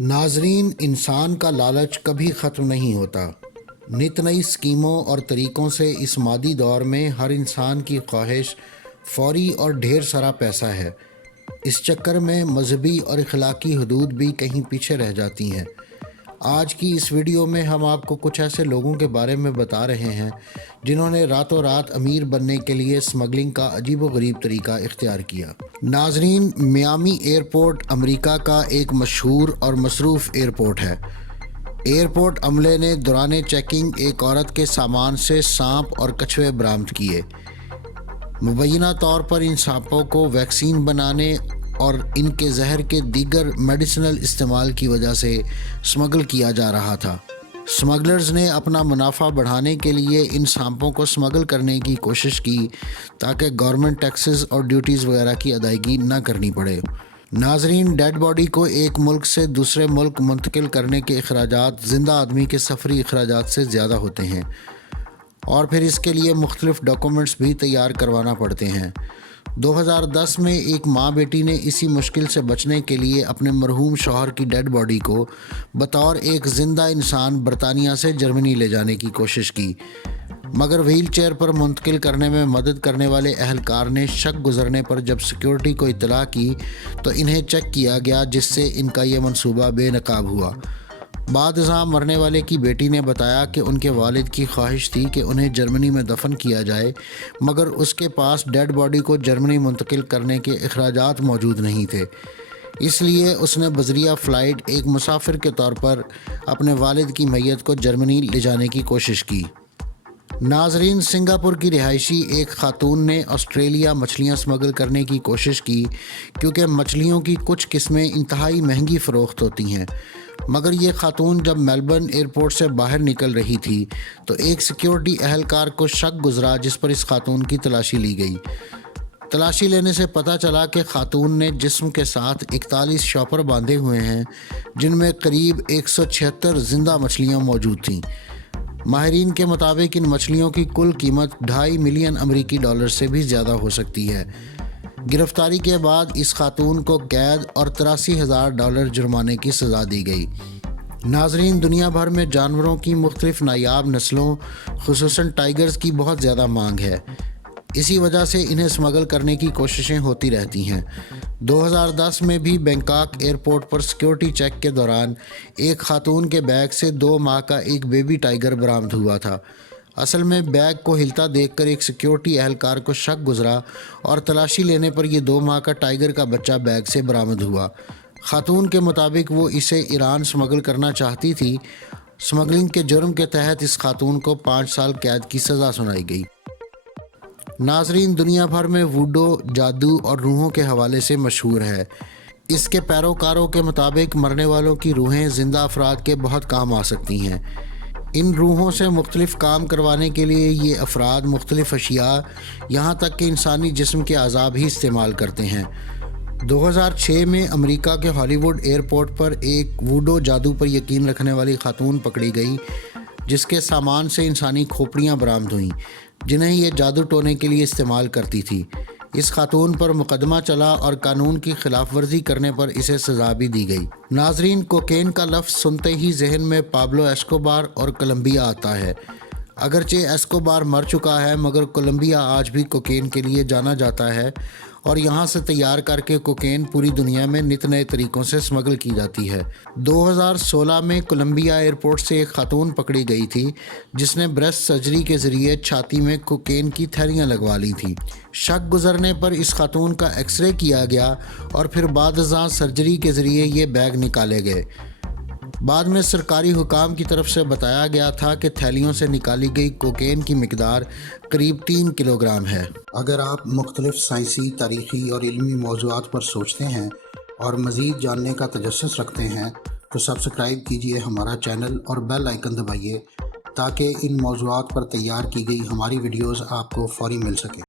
ناظرین، انسان کا لالچ کبھی ختم نہیں ہوتا۔ نت نئی اسکیموں اور طریقوں سے اس مادی دور میں ہر انسان کی خواہش فوری اور ڈھیر سارا پیسہ ہے۔ اس چکر میں مذہبی اور اخلاقی حدود بھی کہیں پیچھے رہ جاتی ہیں۔ آج کی اس ویڈیو میں ہم آپ کو کچھ ایسے لوگوں کے بارے میں بتا رہے ہیں جنہوں نے راتوں رات امیر بننے کے لیے اسمگلنگ کا عجیب و غریب طریقہ اختیار کیا۔ ناظرین، میامی ایئرپورٹ امریکہ کا ایک مشہور اور مصروف ایئرپورٹ ہے۔ ایئرپورٹ عملے نے دوران چیکنگ ایک عورت کے سامان سے سانپ اور کچھوے برآمد کیے۔ مبینہ طور پر ان سانپوں کو ویکسین بنانے اور ان کے زہر کے دیگر میڈیسنل استعمال کی وجہ سے اسمگل کیا جا رہا تھا۔ اسمگلرز نے اپنا منافع بڑھانے کے لیے ان سانپوں کو اسمگل کرنے کی کوشش کی تاکہ گورنمنٹ ٹیکسز اور ڈیوٹیز وغیرہ کی ادائیگی نہ کرنی پڑے۔ ناظرین، ڈیڈ باڈی کو ایک ملک سے دوسرے ملک منتقل کرنے کے اخراجات زندہ آدمی کے سفری اخراجات سے زیادہ ہوتے ہیں، اور پھر اس کے لیے مختلف ڈاکومنٹس بھی تیار کروانا پڑتے ہیں۔ 2010 میں ایک ماں بیٹی نے اسی مشکل سے بچنے کے لیے اپنے مرحوم شوہر کی ڈیڈ باڈی کو بطور ایک زندہ انسان برطانیہ سے جرمنی لے جانے کی کوشش کی، مگر وہیل چیئر پر منتقل کرنے میں مدد کرنے والے اہلکار نے شک گزرنے پر جب سیکیورٹی کو اطلاع کی تو انہیں چیک کیا گیا، جس سے ان کا یہ منصوبہ بے نقاب ہوا۔ بعد ازاں مرنے والے کی بیٹی نے بتایا کہ ان کے والد کی خواہش تھی کہ انہیں جرمنی میں دفن کیا جائے، مگر اس کے پاس ڈیڈ باڈی کو جرمنی منتقل کرنے کے اخراجات موجود نہیں تھے، اس لیے اس نے بذریعہ فلائٹ ایک مسافر کے طور پر اپنے والد کی میت کو جرمنی لے جانے کی کوشش کی۔ ناظرین، سنگاپور کی رہائشی ایک خاتون نے آسٹریلیا مچھلیاں اسمگل کرنے کی کوشش کی کیونکہ مچھلیوں کی کچھ قسمیں انتہائی مہنگی فروخت ہوتی ہیں، مگر یہ خاتون جب میلبرن ایئرپورٹ سے باہر نکل رہی تھی تو ایک سیکیورٹی اہلکار کو شک گزرا، جس پر اس خاتون کی تلاشی لی گئی۔ تلاشی لینے سے پتہ چلا کہ خاتون نے جسم کے ساتھ 41 شاپر باندھے ہوئے ہیں، جن میں قریب 176 زندہ مچھلیاں موجود تھیں۔ ماہرین کے مطابق ان مچھلیوں کی کل قیمت 2.5 ملین امریکی ڈالر سے بھی زیادہ ہو سکتی ہے۔ گرفتاری کے بعد اس خاتون کو قید اور $83,000 جرمانے کی سزا دی گئی۔ ناظرین، دنیا بھر میں جانوروں کی مختلف نایاب نسلوں خصوصاً ٹائیگرز کی بہت زیادہ مانگ ہے، اسی وجہ سے انہیں اسمگل کرنے کی کوششیں ہوتی رہتی ہیں۔ 2010 میں بھی بینکاک ایئرپورٹ پر سیکیورٹی چیک کے دوران ایک خاتون کے بیگ سے 2 ماہ کا ایک بیبی ٹائیگر برآمد ہوا تھا۔ اصل میں بیگ کو ہلتا دیکھ کر ایک سیکیورٹی اہلکار کو شک گزرا اور تلاشی لینے پر یہ 2 ماہ کا ٹائیگر کا بچہ بیگ سے برآمد ہوا۔ خاتون کے مطابق وہ اسے ایران اسمگل کرنا چاہتی تھی۔ اسمگلنگ کے جرم کے تحت اس خاتون کو 5 سال قید کی سزا سنائی گئی۔ ناظرین، دنیا بھر میں ووڈو جادو اور روحوں کے حوالے سے مشہور ہے۔ اس کے پیروکاروں کے مطابق مرنے والوں کی روحیں زندہ افراد کے بہت کام آ سکتی ہیں۔ ان روحوں سے مختلف کام کروانے کے لیے یہ افراد مختلف اشیاء، یہاں تک کہ انسانی جسم کے اعضاء بھی استعمال کرتے ہیں۔ 2006 میں امریکہ کے ہالی ووڈ ایئرپورٹ پر ایک ووڈو جادو پر یقین رکھنے والی خاتون پکڑی گئی، جس کے سامان سے انسانی کھوپڑیاں برآمد ہوئیں، جنہیں یہ جادو ٹونے کے لیے استعمال کرتی تھی۔ اس خاتون پر مقدمہ چلا اور قانون کی خلاف ورزی کرنے پر اسے سزا بھی دی گئی۔ ناظرین، کوکین کا لفظ سنتے ہی ذہن میں پابلو ایسکوبار اور کولمبیا آتا ہے۔ اگرچہ ایسکوبار مر چکا ہے، مگر کولمبیا آج بھی کوکین کے لیے جانا جاتا ہے، اور یہاں سے تیار کر کے کوکین پوری دنیا میں نت نئے طریقوں سے اسمگل کی جاتی ہے۔ 2016 میں کولمبیا ایئرپورٹ سے ایک خاتون پکڑی گئی تھی جس نے بریسٹ سرجری کے ذریعے چھاتی میں کوکین کی تھیلیاں لگوا لی تھیں۔ شک گزرنے پر اس خاتون کا ایکس رے کیا گیا اور پھر بعد ازاں سرجری کے ذریعے یہ بیگ نکالے گئے۔ بعد میں سرکاری حکام کی طرف سے بتایا گیا تھا کہ تھیلیوں سے نکالی گئی کوکین کی مقدار قریب 3 کلو گرام ہے۔ اگر آپ مختلف سائنسی، تاریخی اور علمی موضوعات پر سوچتے ہیں اور مزید جاننے کا تجسس رکھتے ہیں تو سبسکرائب کیجیے ہمارا چینل اور بیل آئیکن دبائیے تاکہ ان موضوعات پر تیار کی گئی ہماری ویڈیوز آپ کو فوری مل سکیں۔